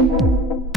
thank you